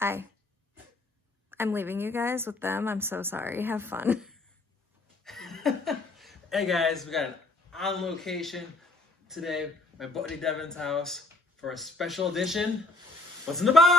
Hi. I'm leaving you guys with them. I'm so sorry. Have fun. Hey guys, we got an on location today, my buddy Devin's house, for a special edition. What's in the box?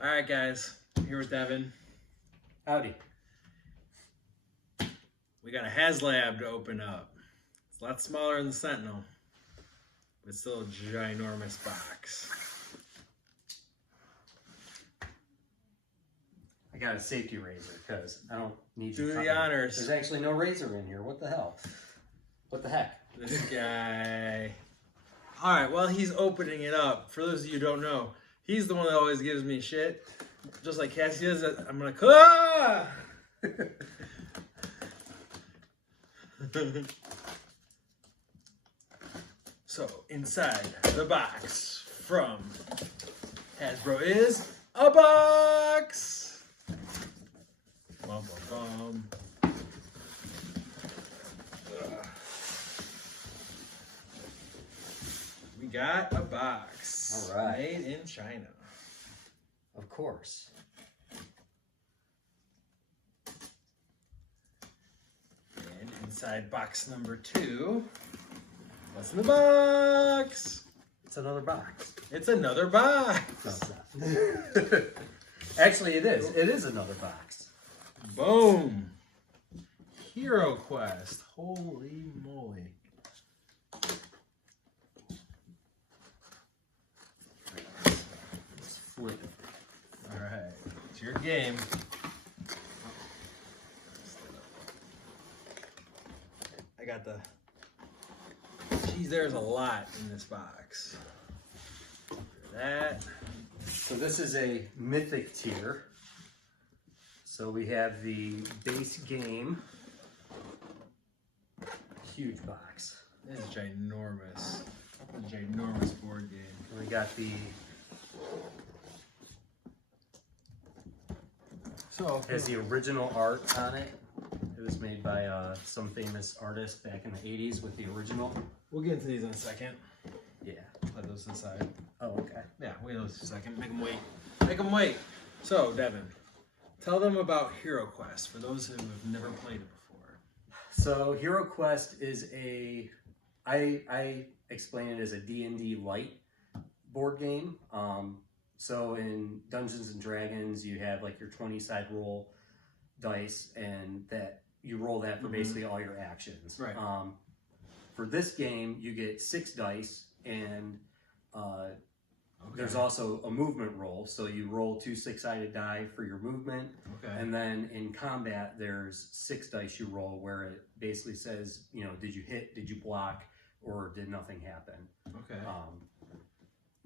Alright guys, I'm here with Devin. Howdy. We got a HasLab to open up. It's a lot smaller than the Sentinel, but it's still a ginormous box. I got a safety razor because I don't need Do you. the honors. There's actually no razor in here. What the hell? What the heck? This guy. Alright, while he's opening it up, for those of you who don't know, he's the one that always gives me shit. Just like Cassie does, I'm gonna ah! So, inside the box from Hasbro is a box! Bum, bum, bum. We got a box. All right. Made in China. Of course. And inside box number 2, what's in the box? It's another box. It's another box. No, it's not. Actually, it is. It is another box. Boom. Hero Quest. Holy moly. Let's flip it. All right. It's your game. I got the... Geez, there's a lot in this box. That. So this is a mythic tier. So we have the base game. Huge box. This is ginormous. A ginormous board game. And we got the... So, It has the original art on it. It was made by some famous artist back in the 80s with the original. we'll get into these in a second. Yeah. Let those aside. Oh, okay. Yeah, we'll get those in a second. Make them wait. Make them wait. So, Devin, tell them about Hero Quest for those who have never played it before. So Hero Quest is a, I explain it as a D&D light board game. So in Dungeons and Dragons, you have like your 20-side roll dice, and that you roll that for basically all your actions. Right. For this game, you get 6 dice, and there's also a movement roll. So you roll 2 6-sided die for your movement. Okay. And then in combat, there's 6 dice you roll where it basically says, you know, did you hit, did you block, or did nothing happen? Okay.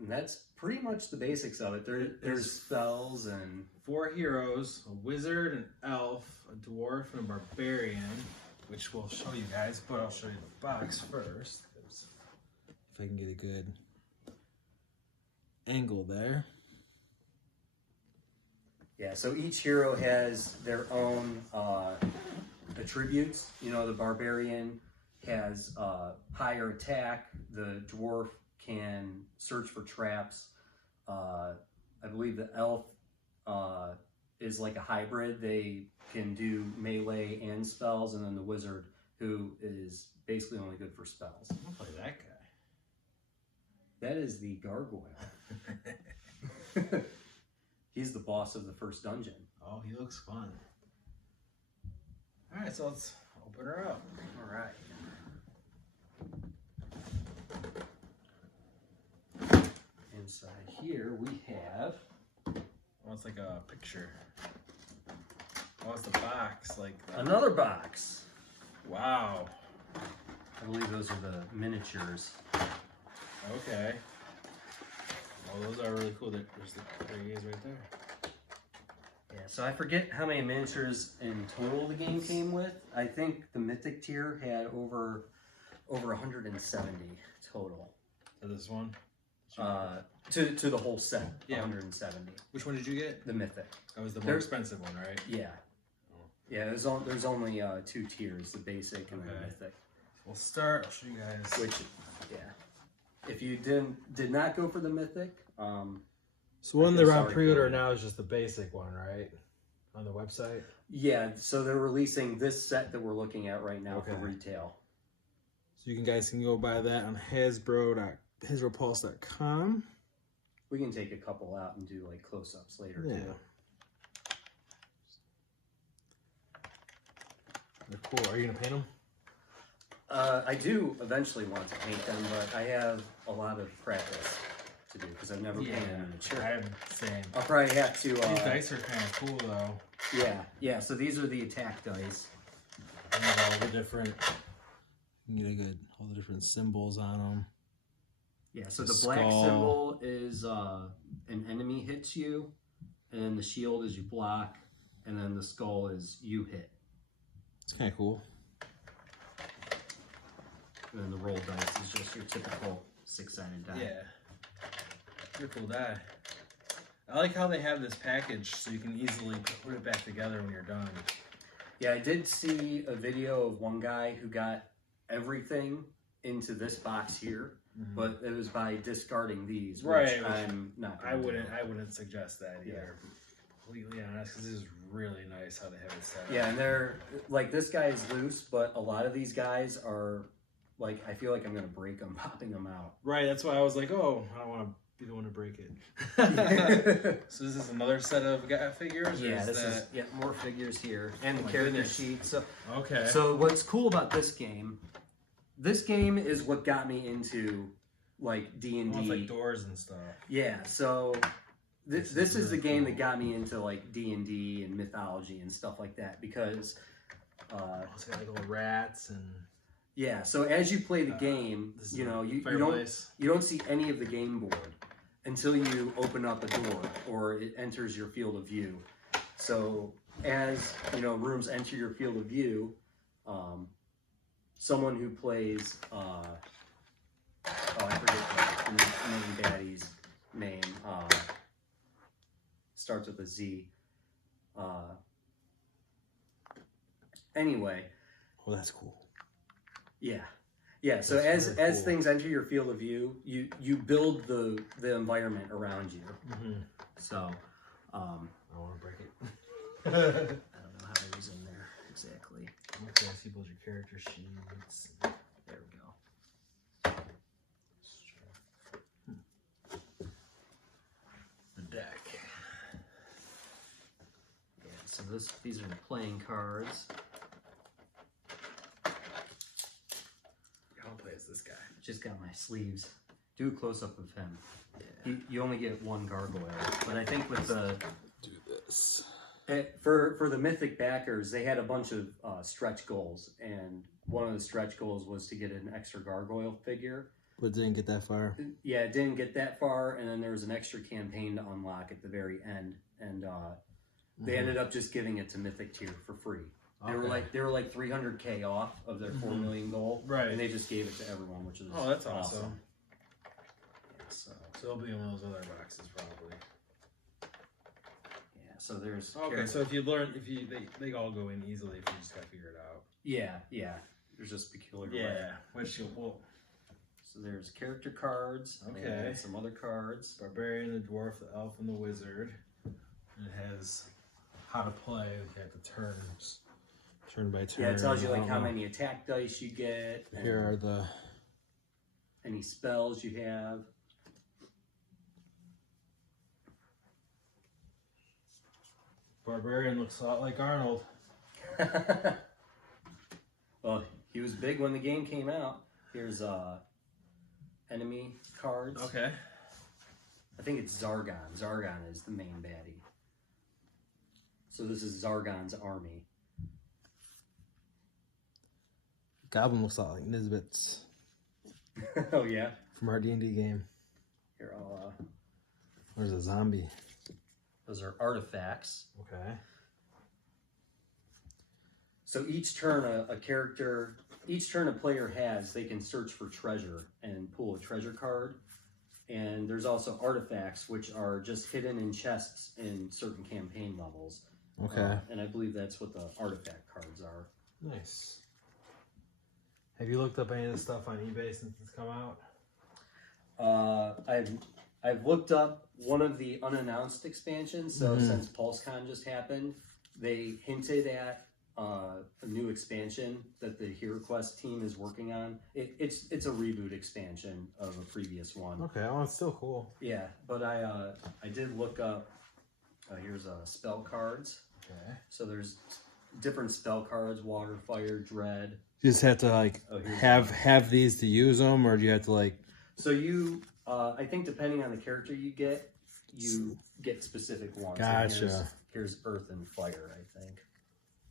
And that's pretty much the basics of it. There's spells and 4 heroes, a wizard, an elf, a dwarf, and a barbarian, which we'll show you guys, but I'll show you the box first. If I can get a good angle there. yeah. So each hero has their own attributes. You know, the barbarian has higher attack. The dwarf can search for traps. I believe the elf is like a hybrid. They can do melee and spells, and then the wizard, who is basically only good for spells. I'll play that guy. That is the gargoyle. He's the boss of the first dungeon. Oh, he looks fun. All right, so let's open her up. All right. inside here we have, Well, it's like a picture. Oh, it's the box. Like Another box. Wow. I believe those are the miniatures. Okay. Oh, those are really cool. There's there he is right there. Yeah, so I forget how many miniatures in total the game came with. I think the Mythic tier had over 170 total. So this one? To the whole set, Yeah. 170. Which one did you get? The Mythic. That was the more expensive one, right? Yeah. Yeah, there's only 2 tiers, the basic and the Mythic. We'll start. I'll show you guys. Which, yeah. If you did not go for the Mythic, so one they're they're on on pre-order now is just the basic one, right? On the website? yeah, so they're releasing this set that we're looking at right now for Okay. retail. So you guys can go buy that on hasbropulse.com. We can take a couple out and do like close-ups later Yeah. too. They're cool. Are you gonna paint them? I do eventually want to paint them, but I have a lot of practice to do because I've never painted a miniature. I'm same. I'll probably have to. These dice are kind of cool though. Yeah. So these are the attack dice. They have all the different. You get a good all the different symbols on them. Yeah. So the black symbol is an enemy hits you, and then the shield is you block, and then the skull is you hit. It's kind of cool. And then the roll dice is just your typical 6-sided die. Yeah. Pretty cool die. I like how they have this package so you can easily put it back together when you're done. Yeah, I did see a video of one guy who got everything into this box here, but it was by discarding these. Right. Which I'm not. I wouldn't suggest that either. Completely honest, because this is really nice how they have it set up. Yeah, and they're like this guy is loose, but a lot of these guys are like I feel like I'm gonna break them, popping them out. Right. That's why I was like, oh, I don't want to be the one to break it. So this is another set of figures. Or Yeah, is is more figures here and the my character goodness. sheet. So Okay. So what's cool about this game? This game is what got me into like D&D. Almost like doors and stuff. Yeah, so this is the game that got me into like D&D and mythology and stuff like that because It's got like little rats and yeah, so as you play the game, you know, you don't see any of the game board until you open up a door or it enters your field of view. So as, you know, rooms enter your field of view, someone who plays I forget the main baddie's name, starts with a Z. Anyway. Oh, that's cool. Yeah. Yeah, so That's as really cool. things enter your field of view, you build the environment around you. So, I don't want to break it. I don't know how it was in there exactly. Okay, I see build your character sheets. There we go. The deck. Yeah, so these are the playing cards. I'll play as this guy. Just got my sleeves. Do a close-up of him. Yeah. You only get one gargoyle, but I think with the... Do this. For the Mythic backers, they had a bunch of stretch goals, and one of the stretch goals was to get an extra gargoyle figure. But didn't get that far. Yeah, it didn't get that far, and then there was an extra campaign to unlock at the very end, and they ended up just giving it to Mythic tier for free. They were like 300K off of their 4 million goal, right? And they just gave it to everyone, which is that's awesome. Yeah, so it'll be in one of those other boxes probably. Yeah, so there's okay. So if you learn, they all go in easily if you just gotta figure it out. Yeah. There's just peculiar. Yeah, which you'll. So there's character cards. Okay. And some other cards. Barbarian, the dwarf, the elf, and the wizard. And it has how to play. You have the turns. Turn by turn. Yeah, it tells you like how many attack dice you get. Here are the any spells you have. Barbarian looks a lot like Arnold. Well, he was big when the game came out. Here's enemy cards. Okay. I think it's Zargon. Zargon is the main baddie. So this is Zargon's army. Goblin looks a lot like Nisbet's Oh yeah. from our D&D game. Here, I'll. There's a zombie. Those are artifacts. Okay. So each turn each turn a player has, they can search for treasure and pull a treasure card. And there's also artifacts, which are just hidden in chests in certain campaign levels. Okay. And I believe that's what the artifact cards are. Nice. Have you looked up any of this stuff on eBay since it's come out? I've looked up one of the unannounced expansions. So since PulseCon just happened, they hinted at a new expansion that the HeroQuest team is working on. It's a reboot expansion of a previous one. Okay, well, it's still cool. Yeah, but I did look up. Here's spell cards. Okay. So there's different spell cards: water, fire, dread. You just have to like have these to use them, or do you have to like? So you, I think depending on the character you get specific ones. Gotcha. So here's earth and fire, I think.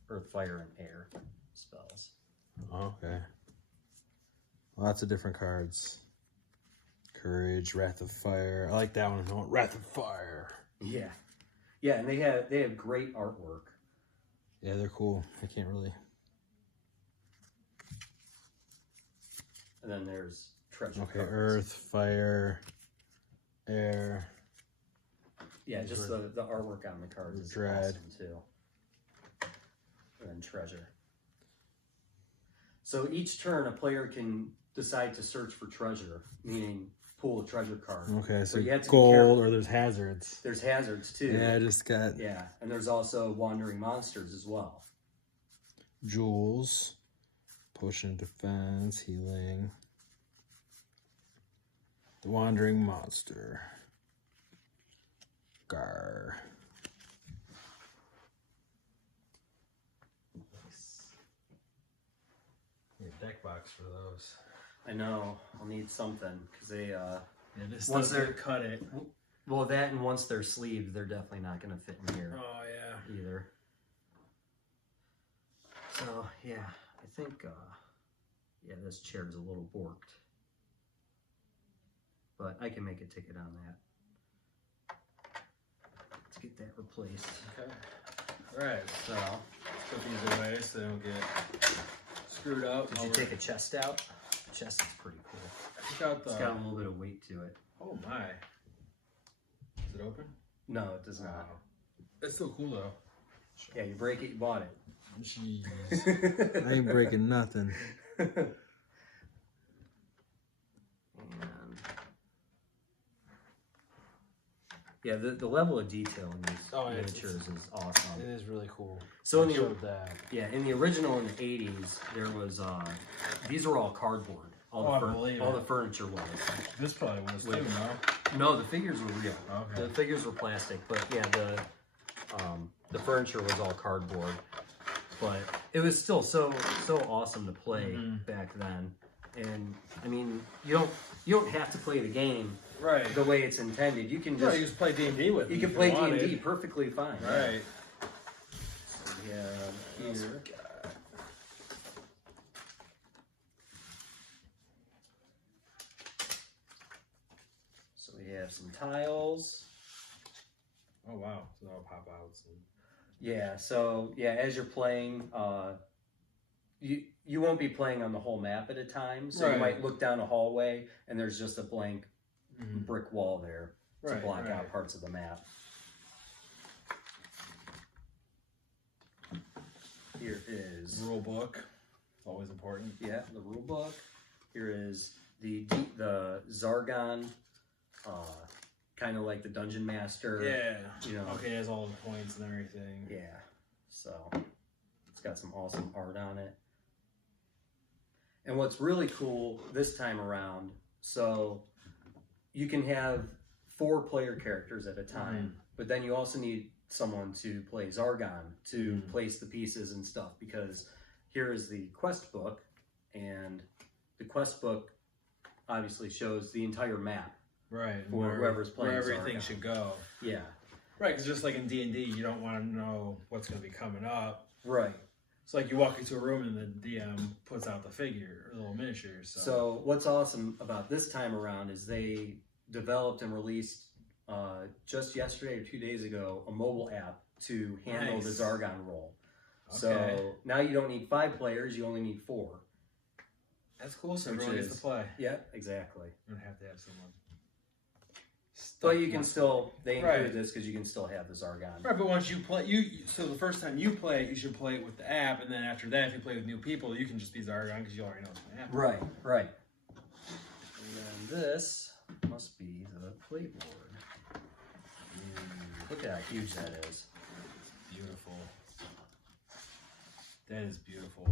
Earth, fire, and air spells. Okay. Lots of different cards. Courage, Wrath of Fire. I like that one. I want Wrath of Fire. Yeah, yeah, and they have great artwork. Yeah, they're cool. I can't really. And then there's treasure. Okay, cards. Earth, Fire, Air. Yeah, just the artwork on the cards is Dread. awesome too. And then treasure. So each turn, a player can decide to search for treasure, meaning pull a treasure card. Okay, so you have to be gold careful. or there's hazards. There's hazards too. Yeah, I just got Yeah, and there's also wandering monsters as well. jewels, potion of defense, healing. The wandering monster. Gar. Need a deck box for those. I know. I'll need something because they. Yeah, this Once doesn't they're- cut it. Well, that and once they're sleeved, they're definitely not going to fit in here Oh yeah. either. So yeah, I think yeah, this chair's a little borked, but I can make a ticket on that. Let's get that replaced. Okay. Alright, so put these away so they don't get screwed up. Did you take a chest out? The chest is pretty cool. Check out the... It's got a little bit of weight to it. Oh my. Is it open? No, it does not. Wow. It's still cool though. Yeah, you break it, you bought it. Jeez. I ain't breaking nothing. And yeah, the level of detail in these miniatures is awesome. It is really cool. So in I the showed that. in the original in the 80s, there was these were all cardboard. All the furniture was. This probably was too, no? No, the figures were real. Okay. The figures were plastic, but yeah, the furniture was all cardboard. But it was still so awesome to play back then. And I mean, you don't have to play the game Right. the way it's intended. You can just you just play D&D with it. you can play D&D perfectly fine. Right. So yeah, here. So we have some tiles. Oh wow. So that'll pop out soon. Yeah, so yeah, as you're playing, you won't be playing on the whole map at a time. So you might look down a hallway and there's just a blank brick wall there to block out parts of the map. Here is Rulebook. Always important. yeah, the rule book. Here is the Zargon, kind of like the Dungeon Master. Yeah. You know. Okay, it has all the points and everything. Yeah. So it's got some awesome art on it. And what's really cool this time around, so you can have 4 player characters at a time, but then you also need someone to play Zargon to place the pieces and stuff, because here is the quest book, and the quest book obviously shows the entire map Right. for whoever's playing where everything Zargon. should go. Yeah. Right, because just like in D&D, you don't want to know what's going to be coming up. Right. It's like you walk into a room and the DM puts out the figure, or little miniatures. So what's awesome about this time around is they developed and released just yesterday or 2 days ago a mobile app to handle the Zargon roll. Okay. So now you don't need 5 players, you only need 4. That's cool, so everyone gets to play. Yeah, exactly. You don't have to have someone. But you can still, they included Right. this because you can still have the Zargon. Right, but once you play, so the first time you play it, you should play it with the app, and then after that, if you play with new people, you can just be Zargon because you already know what's going to happen. Right, right. And then this must be the Playboard. Look at how huge that is. Beautiful. That is beautiful.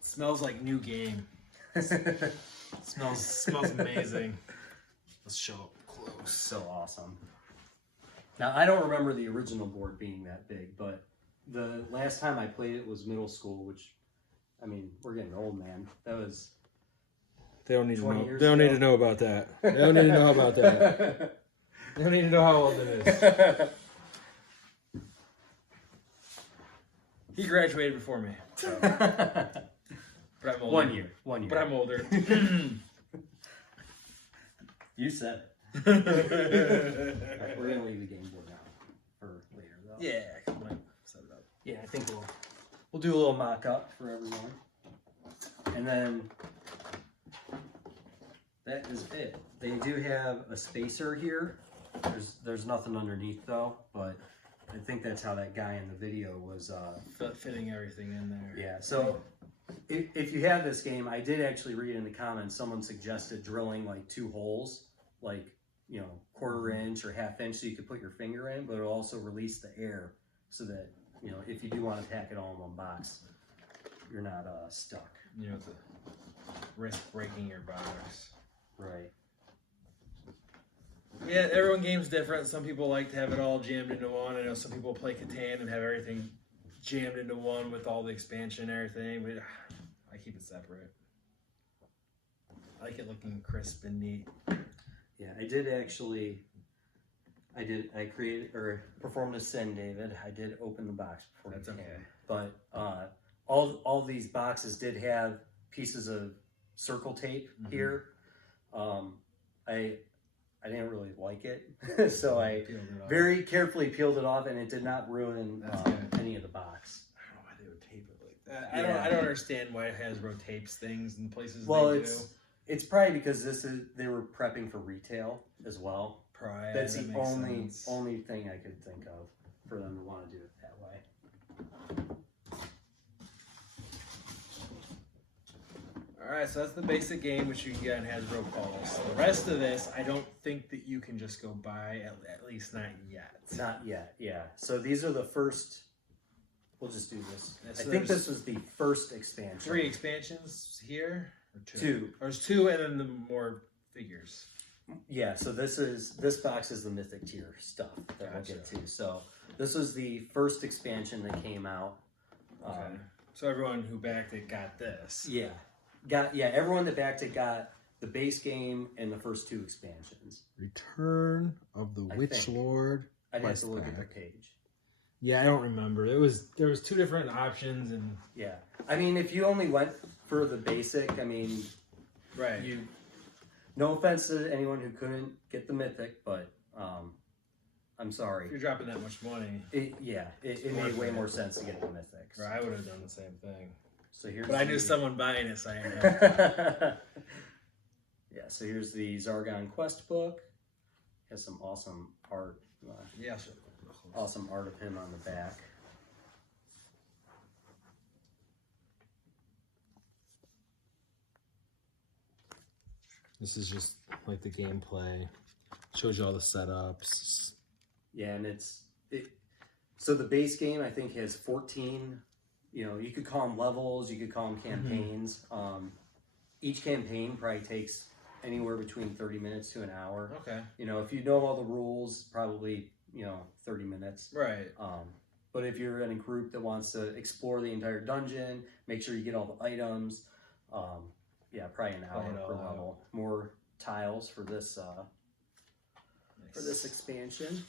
It smells like new game. Smells amazing. Let's show up close. So awesome. Now, I don't remember the original board being that big, but the last time I played it was middle school, which, I mean, we're getting old, man. That was They don't need to 20 know. years They don't ago. need to know about that. They don't need to know about that. They don't need to know how old it is. He graduated before me. So. But I'm older. 1 year. 1 year. But I'm older. You said it. All right, we're going to leave the game board now for later, though. Yeah, come on. Set it up. Yeah, I think we'll do a little mock-up for everyone. And then that is it. They do have a spacer here. There's nothing underneath though, but I think that's how that guy in the video was Fitting everything in there. yeah. So if you have this game, I did actually read in the comments someone suggested drilling like 2 holes, like, you know, 1/4 inch or 1/2 inch, so you could put your finger in, but it'll also release the air so that, you know, if you do want to pack it all in one box, you're not stuck. You know, to risk breaking your box. Right. Yeah, everyone game's different. Some people like to have it all jammed into one. I know some people play Catan and have everything jammed into one with all the expansion and everything, but I keep it separate. I like it looking crisp and neat. Yeah, I created or performed a sin, David. I did open the box before That's you came. okay. But all these boxes did have pieces of circle tape here. I didn't really like it, so I very carefully peeled it off, and it did not ruin any of the box. I don't know why they would tape it like that. I don't understand why Hasbro tapes things in places Well, they do. it's probably because they were prepping for retail as well. Probably, That's that the makes only sense. thing I could think of for them to want to do it that way. Alright, so that's the basic game which you can get on Hasbro Pulse. So the rest of this, I don't think that you can just go buy, at least not yet. Not yet, yeah. So these are the first. We'll just do this. So I think this was the first expansion. 3 expansions here? Or 2? 2. There's 2 and then the more figures. Yeah, so this box is the Mythic tier stuff that we'll get to. So this was the first expansion that came out. Okay. So everyone who backed it got this. Yeah. Everyone that backed it got the base game and the first 2 expansions. Return of the Witch Lord. I'd have to look at the page. Yeah, I don't remember. There was 2 different options and Yeah. I mean, if you only went for the basic, I mean, right. No offense to anyone who couldn't get the Mythic, but I'm sorry. If you're dropping that much money. It made way more sense to get the Mythic. Right, I would have done the same thing. So here's But I knew someone buying it, so I ended Yeah, so here's the Zargon quest book. Has some awesome art. Yeah, sure. Awesome art of him on the back. This is just like the gameplay. Shows you all the setups. Yeah, and so the base game I think has 14. You know, you could call them levels, you could call them campaigns. Each campaign probably takes anywhere between 30 minutes to an hour. Okay. You know, if you know all the rules, probably, 30 minutes. Right. But if you're in a group that wants to explore the entire dungeon, make sure you get all the items, yeah, probably an hour per level. More tiles for this expansion.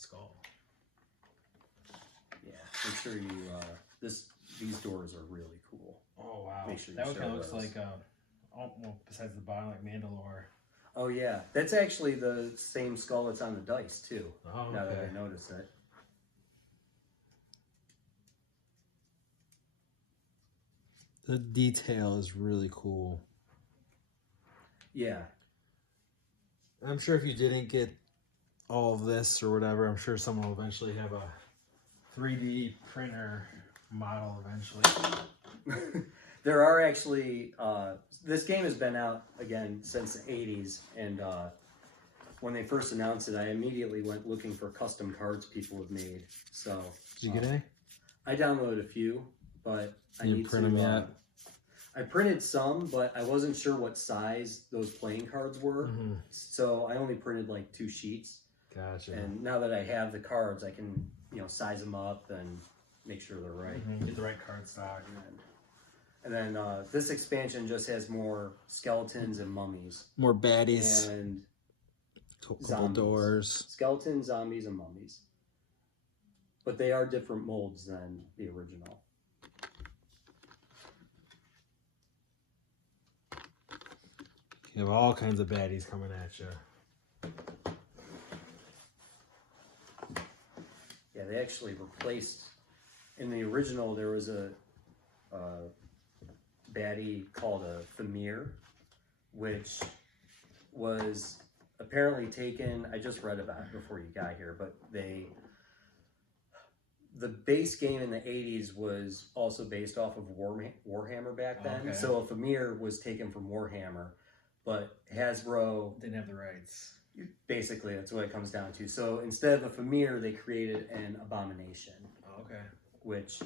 skull. Yeah, make sure you, these doors are really cool. Oh, wow. Make sure you That one show kind of looks those. like, well, besides the bottom, like Mandalore. Oh yeah, that's actually the same skull that's on the dice too. Oh, Now that okay. I notice it. The detail is really cool. Yeah. I'm sure if you didn't get all of this or whatever, I'm sure someone will eventually have a 3D printer model eventually. There are actually, this game has been out again since the 80s, and when they first announced it, I immediately went looking for custom cards people have made. So Did you get any? I downloaded a few, but I You need print to. them yet? I printed some, but I wasn't sure what size those playing cards were, Mm-hmm. so I only printed like 2 sheets. Gotcha. And now that I have the cards, I can size them up and make sure they're right. Mm-hmm. Get the right card stock. And then this expansion just has more skeletons and mummies. More baddies. And Couple zombies. doors. Skeletons, zombies, and mummies. But they are different molds than the original. You have all kinds of baddies coming at you. Yeah, they actually replaced. In the original, there was a baddie called a Famir, which was apparently taken. I just read about it before you got here, but the base game in the 80s was also based off of Warhammer back then. Okay. So a Famir was taken from Warhammer, but Hasbro Didn't have the rights. basically that's what it comes down to. So instead of a Famir, they created an Abomination. Oh, okay. Which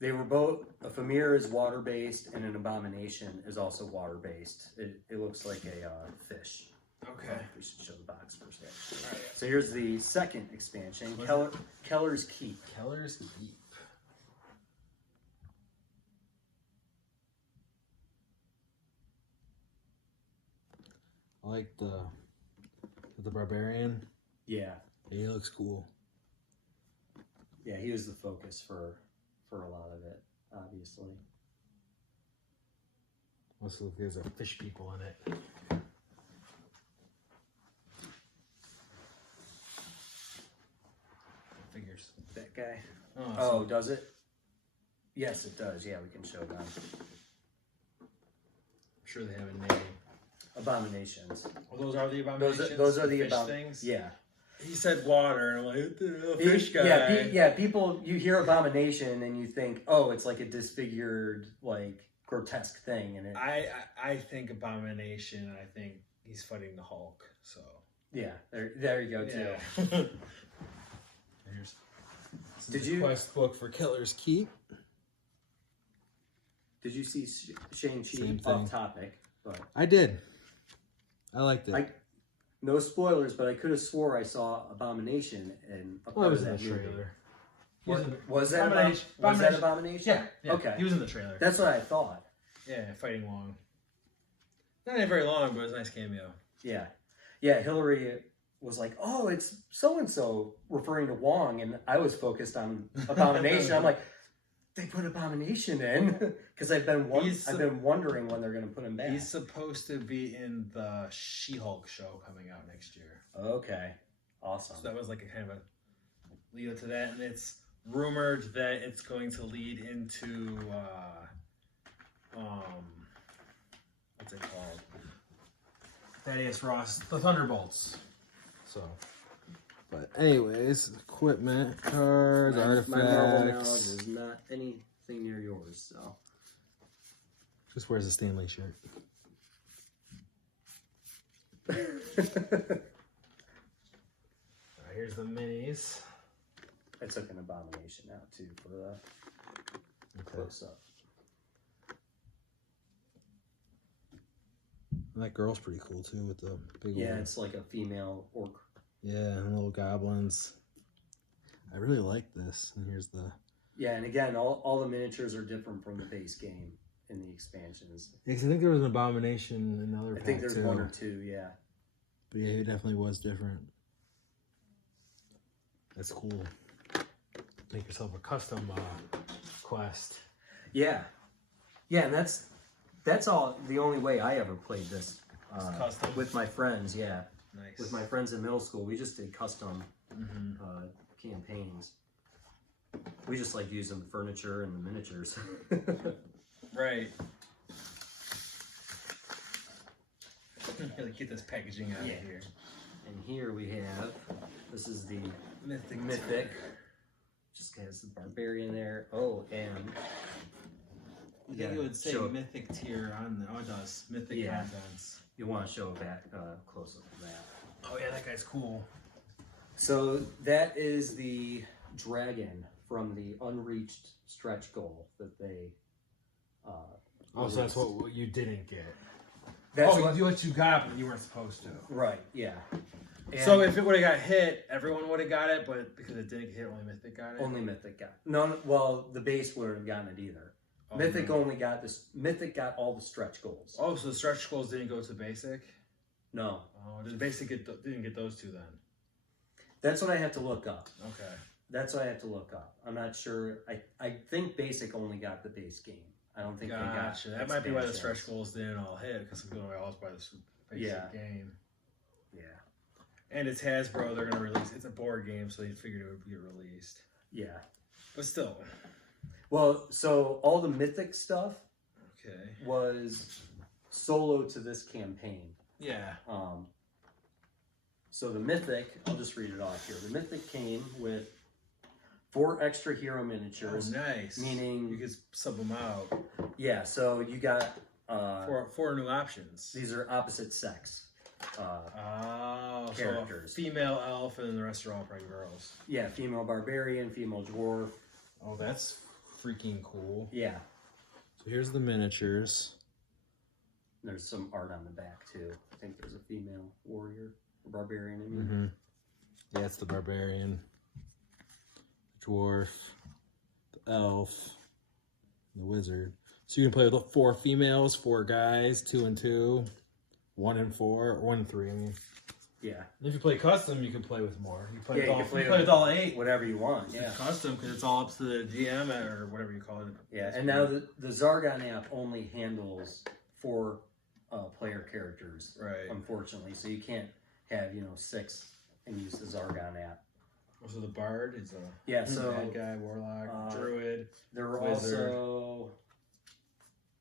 they were both. A Famir is water based, and an Abomination is also water based. It looks like a fish. Okay. We should show the box first. Actually. Alright. So here's the second expansion, What's Keller's Keep. Keller's Keep. I like the barbarian. Yeah, He looks cool. yeah, he was the focus for a lot of it, obviously. Let's look. There's a fish people in it. Figures. That guy. Oh, Oh, does it? Yes, it does. Yeah, we can show them. I'm sure they have a name. Abominations. Well, those are the abominations. Those are the fish things. Yeah. He said water, and I'm like, what the fish guy. Yeah, people, you hear Abomination and you think, oh, it's like a disfigured, like, grotesque thing. And I think abomination. And I think he's fighting the Hulk. So yeah, there you go, too. yeah. Here's Did the you- quest book for Keller's Keep? Did you see Shang-Chi Same thing. off topic? But I did. I liked it. no spoilers, but I could have swore I saw Abomination in a Well, part it was of in that the movie. trailer. Was that Abomination. Was that Abomination? Yeah, yeah. Okay. He was in the trailer. That's what I thought. Yeah, fighting Wong. Not even very long, but it was a nice cameo. Yeah. Yeah, Hillary was like, oh, it's so-and-so referring to Wong, and I was focused on Abomination. I'm like, they put Abomination in? Because I've been wondering when they're going to put him back. He's supposed to be in the She-Hulk show coming out next year. Okay. Awesome. So that was like a kind of a lead up to that, and it's rumored that it's going to lead into what's it called? Thaddeus Ross, the Thunderbolts. So, but anyways, equipment, cards, My Marvel knowledge artifacts. is not anything near yours, so. Just wears a Stanley shirt. Here's the minis. I took an Abomination out, too, for the close-up. That girl's pretty cool too with the big Yeah, old, it's like a female orc. yeah, and little goblins. I really like this. And here's the Yeah, and again, all the miniatures are different from the base game in the expansions. yeah, 'cause I think there was an Abomination in another I pack think there's too. one or two, yeah. But yeah, it definitely was different. That's cool. Make yourself a custom quest. Yeah, and that's all. The only way I ever played this custom with my friends. Yeah, nice. with my friends in middle school, we just did custom campaigns. We just like using the furniture and the miniatures. Right. Get this packaging out of here. And here we have, this is the Mythic. Just has the barbarian there. Oh, and I think you would say mythic tier on the. Oh, it does. Mythic contents. You want to show a back close up of that. Oh yeah, that guy's cool. So that is the dragon from the unreached stretch goal that they. Oh, so that's what you didn't get. That's what you got, but you weren't supposed to. Right. Yeah. And so if it would have got hit, everyone would have got it, but because it didn't get hit, only Mythic got it. Only Mythic got it. No, well, the base wouldn't have gotten it either. Oh, Mythic only got this. Mythic got all the stretch goals. Oh, so the stretch goals didn't go to basic? No. Oh, did basic didn't get those two then? That's what I have to look up. Okay. That's what I have to look up. I'm not sure. I think basic only got the base game. I don't think they got. That might be why the stretch goals didn't all hit, because some people always buy the basic game. Yeah. And it's Hasbro. They're gonna release. It's a board game, so they figured it would get released. Yeah. But still. Well, so all the mythic stuff Okay. was solo to this campaign. Yeah. So the mythic, I'll just read it off here. The mythic came with 4 extra hero miniatures. Oh, nice. Meaning you could sub them out. Yeah, so you got 4 new options. These are opposite sex characters. So female elf and the rest are all probably girls. Yeah, female barbarian, female dwarf. Oh, that's freaking cool. Yeah. So here's the miniatures. There's some art on the back too. I think there's a female warrior, a barbarian. I mean. Yeah, it's the barbarian, the dwarf, the elf, and the wizard. So you can play with 4 females, 4 guys, 2 and 2, 1 and 4, or 1 and 3. I mean. Yeah. And if you play custom, you can play with more. You play, you with, play with all 8. Whatever you want. Yeah. It's custom because it's all up to the GM or whatever you call it. Yeah, and now the Zargon app only handles 4 player characters. Right. Unfortunately, so you can't have 6 and use the Zargon app. So the bard is a bad guy, warlock, druid. There were wizard. also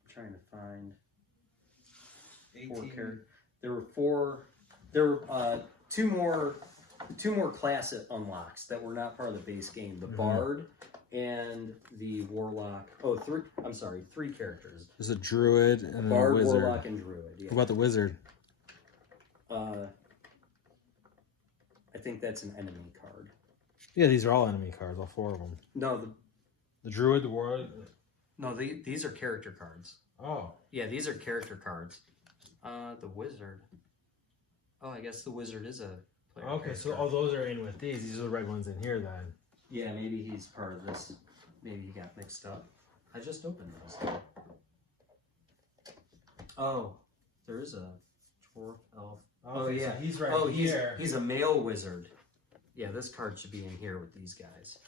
I'm trying to find 4 characters. There were 4. There were 2 more class unlocks that were not part of the base game. The bard and the warlock. Oh, 3. I'm sorry, 3 characters. There's a druid and Bard, a wizard. warlock, and druid. Yeah. What about the wizard? I think that's an enemy card. Yeah, these are all enemy cards, all 4 of them. No, The druid, the warlock. no, these are character cards. Oh. Yeah, these are character cards. The wizard. Oh, I guess the wizard is a player. Okay, so all those are in with these. These are the right ones in here then. Yeah, maybe he's part of this. Maybe he got mixed up. I just opened those. Oh, there is a dwarf elf. Oh Okay, so yeah, he's right here. He's a male wizard. Yeah, this card should be in here with these guys.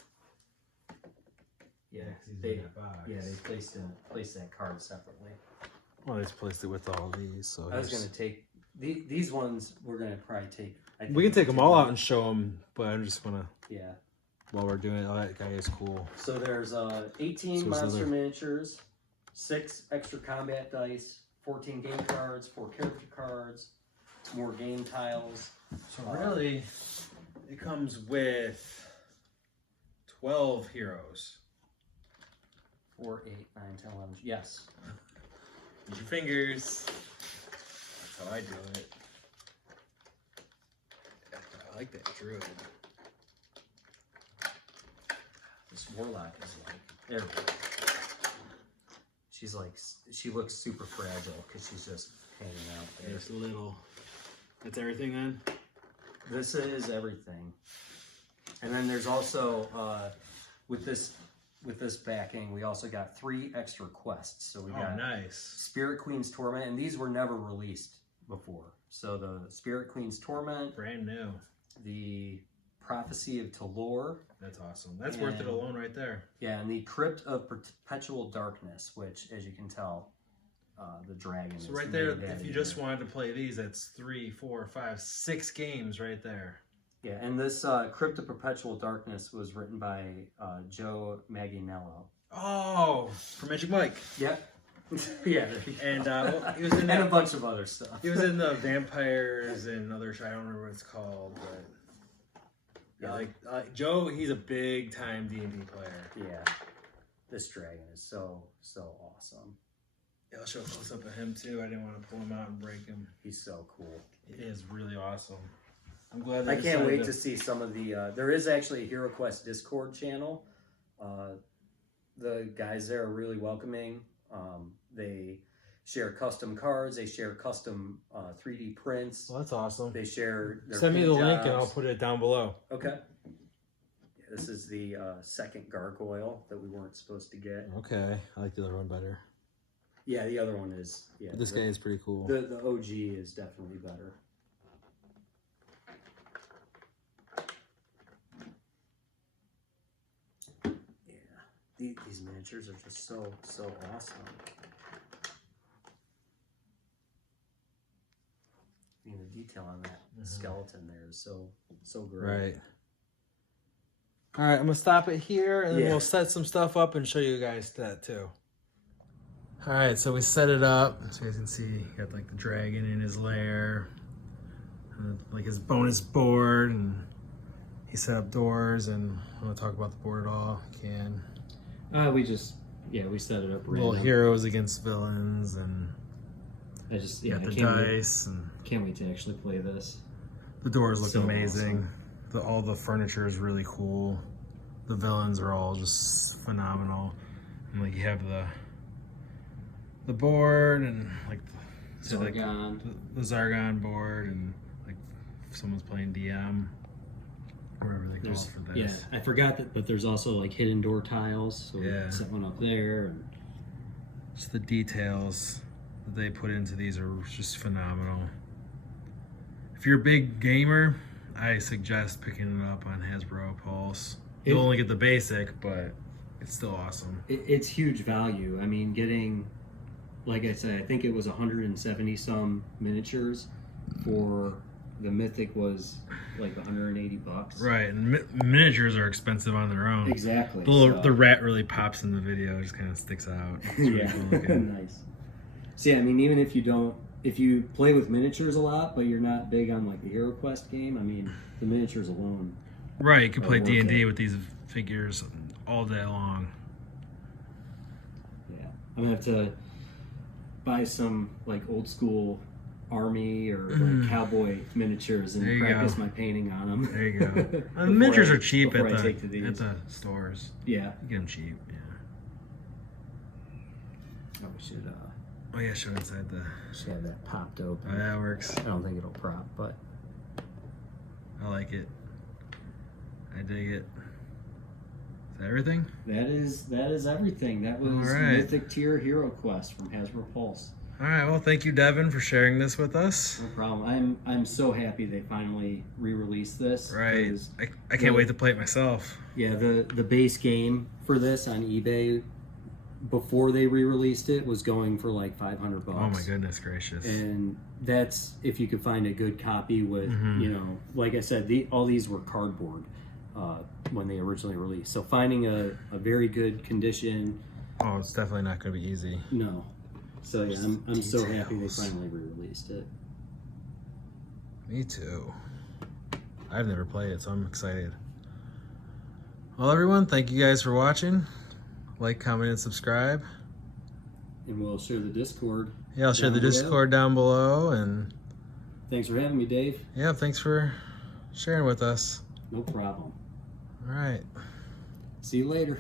Yeah, 'cause he's they in that box. they placed that card separately. Well, they just placed it with all these. So I was gonna take these ones. We're gonna probably take. I think We can take them we'll all out and show them, but I'm just gonna. Yeah. While we're doing it, oh, that guy is cool. So there's 18 So monster miniatures, 6 extra combat dice, 14 game cards, 4 character cards, more game tiles. So really, it comes with 12 heroes. 4, 8, 9, 10, 11. Yes. Use your fingers. That's how I do it. I like that druid. This warlock is like, there we go. She looks super fragile because she's just hanging out there. Just a little. That's everything then? This is everything. And then there's also, with this backing, we also got 3 extra quests. So we got nice. Spirit Queen's Torment, and these were never released before. So the Spirit Queen's Torment, Brand new. the Prophecy of Talor. That's awesome. That's worth it alone right there. Yeah, and the Crypt of Perpetual Darkness, which, as you can tell, the dragon. So is right there, named if after you just wanted to play these, that's 3, 4, 5, 6 games right there. Yeah, and this Crypt of Perpetual Darkness was written by Joe Manganiello. Oh, for Magic Mike. Yep. Yeah. And he was in and a bunch of other stuff. He was in the Vampires and other show. I don't remember what it's called, but yeah, like Joe, he's a big time D&D player. Yeah, this dragon is so awesome. Yeah, I'll show a close up of him too. I didn't want to pull him out and break him. He's so cool. It is really awesome. I'm glad. I can't wait to see some of the. There is actually a Hero Quest Discord channel. The guys there are really welcoming. They share custom cards. They share custom 3D prints. Well, that's awesome. They share their Send me the paint link and I'll jobs. put it down below. Okay. Yeah, this is the second gargoyle that we weren't supposed to get. Okay, I like the other one better. Yeah, the other one is. Yeah, But this guy is pretty cool. The OG is definitely better. Yeah, these miniatures are just so awesome. I mean, the detail on that skeleton there is so great. Right. All right, I'm gonna stop it here, and then Yeah. we'll set some stuff up and show you guys that too. All right, so we set it up. So you guys can see, you got like the dragon in his lair, like his bonus board, and he set up doors. And I want to talk about the board at all. Can We set it up. little heroes against villains, and I just you got the dice, and can't wait to actually play this. the doors look So amazing. All the furniture is really cool. The villains are all just phenomenal. And like you have the board and like Zargon. the Zargon board, and like if someone's playing DM, whatever they call it for this. Yeah, I forgot that, but there's also like hidden door tiles. So Yeah. we set one up there. And Just the details that they put into these are just phenomenal. If you're a big gamer, I suggest picking it up on Hasbro Pulse. You'll only get the basic, but it's still awesome. it's huge value. I mean, getting, like I said, I think it was 170 some miniatures for the Mythic was like 180 bucks. Right, and miniatures are expensive on their own. Exactly. The rat really pops in the video; it just kind of sticks out. It's really Yeah, cool looking. nice. So yeah, I mean, even if you play with miniatures a lot, but you're not big on like the Hero Quest game, I mean, the miniatures alone. Right, you can play worth D&D it. with these figures all day long. Yeah, I'm gonna have to buy some like old school army or like cowboy miniatures and There you practice go. my painting on them. There you go. And the miniatures are cheap before at I take to these. the stores. Yeah. You get them cheap. Yeah. Oh, we should Oh yeah, show inside the. should have that popped open. Oh, that works. I don't think it'll prop, but I like it. I dig it. Is that everything? that is everything. That was All right. Mythic Tier Hero Quest from Hasbro Pulse. All right. Well, thank you, Devin, for sharing this with us. No problem. I'm so happy they finally re-released this. Right. 'Cause, I can't wait to play it myself. yeah, the base game for this on eBay before they re-released it was going for like $500. Oh my goodness gracious. And that's if you could find a good copy with, you know, like I said, all these were cardboard when they originally released. So finding a very good condition, Oh, it's definitely not going to be easy. no. So yeah, I'm so happy they Details. finally re-released it. Me too. I've never played it, so I'm excited. Well, everyone, thank you guys for watching. Like, comment, and subscribe. And we'll share the Discord. Yeah, I'll share the down below. Discord down below. And Thanks for having me, Dave. yeah, thanks for sharing with us. No problem. All right. See you later.